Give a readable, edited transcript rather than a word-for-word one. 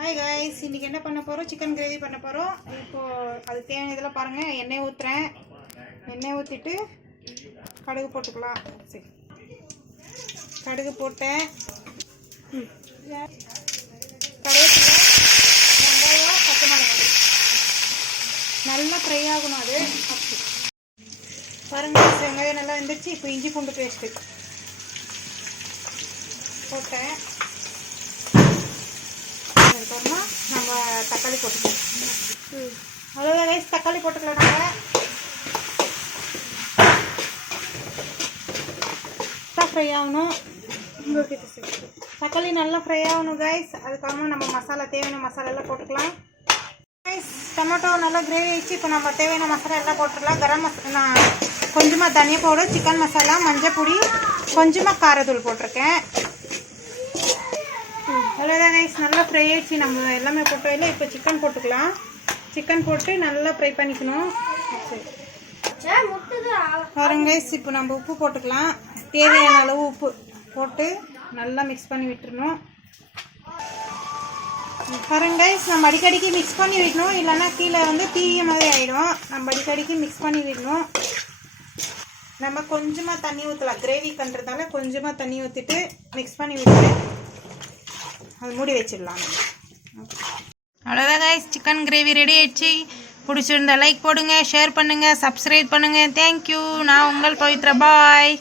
Hi guys, இன்றைக்கி என்ன பண்ண போகிறோம்? சிக்கன் கிரேவி பண்ண போகிறோம். இப்போது அது தேவையான இதெல்லாம் பாருங்கள். எண்ணெய் ஊற்றுறேன். எண்ணெய் ஊற்றிட்டு கடுகு போட்டுக்கலாம். சரி, கடுகு போட்டேன். கருவேப்பிலை, வெங்காயம், பச்சை மிளகாய் நல்லா ஃப்ரை ஆகணும். அது பாருங்கள், வெங்காயம் நல்லா வெந்துச்சு. இப்போ இஞ்சி பூண்டு பேஸ்ட்டு போட்டேன். அதுக்கப்புறமா நம்ம தக்காளி போட்டுக்கலாம். அவ்வளோதான் ரைஸ், தக்காளி போட்டுக்கலாம். நாங்கள் ஃப்ரை ஆகணும். தக்காளி நல்லா ஃப்ரை ஆகணும் கைஸ். அதுக்கப்புறமா நம்ம மசாலா, தேவையான மசாலா எல்லாம் போட்டுக்கலாம். ரைஸ் டொமேட்டோ நல்லா கிரேவி ஆகிடுச்சு. இப்போ நம்ம தேவையான மசாலா எல்லாம் போட்டுடலாம். கரம் மசாலா, கொஞ்சமாக தனியா பவுடர், சிக்கன் மசாலா, மஞ்சள் பொடி, கொஞ்சமாக காரத்தூள் போட்டிருக்கேன். அவ்வளோதான் ரைஸ், நல்லா ஃப்ரை ஆகிடுச்சு. நம்ம எல்லாமே போட்டோம். இப்போ சிக்கன் போட்டுக்கலாம். சிக்கன் போட்டு நல்லா ஃப்ரை பண்ணிக்கணும். பாருங்க கைஸ், இப்போ நம்ம உப்பு போட்டுக்கலாம். தேவையான அளவு உப்பு போட்டு நல்லா மிக்ஸ் பண்ணி விட்டுறணும். பாருங்க கைஸ், நம்ம அடிக்கடிக்கு மிக்ஸ் பண்ணி விடணும். இல்லைன்னா கீழே தீய மாதிரி ஆகிடும். நம்ம அடிக்கடிக்கு மிக்ஸ் பண்ணி விடணும். நம்ம கொஞ்சமாக தண்ணி ஊற்றலாம். கிரேவி பண்ணுறதால கொஞ்சமாக தண்ணி ஊற்றிட்டு மிக்ஸ் பண்ணி விட்டு அது மூடி வச்சிடலாம். அவ்வளோதான் கைஸ், சிக்கன் கிரேவி ரெடி ஆயிடுச்சு. பிடிச்சிருந்தா லைக் போடுங்க, ஷேர் பண்ணுங்கள், சப்ஸ்கிரைப் பண்ணுங்கள். தேங்க்யூ. நான் உங்கள் பவித்ரா. பாய்.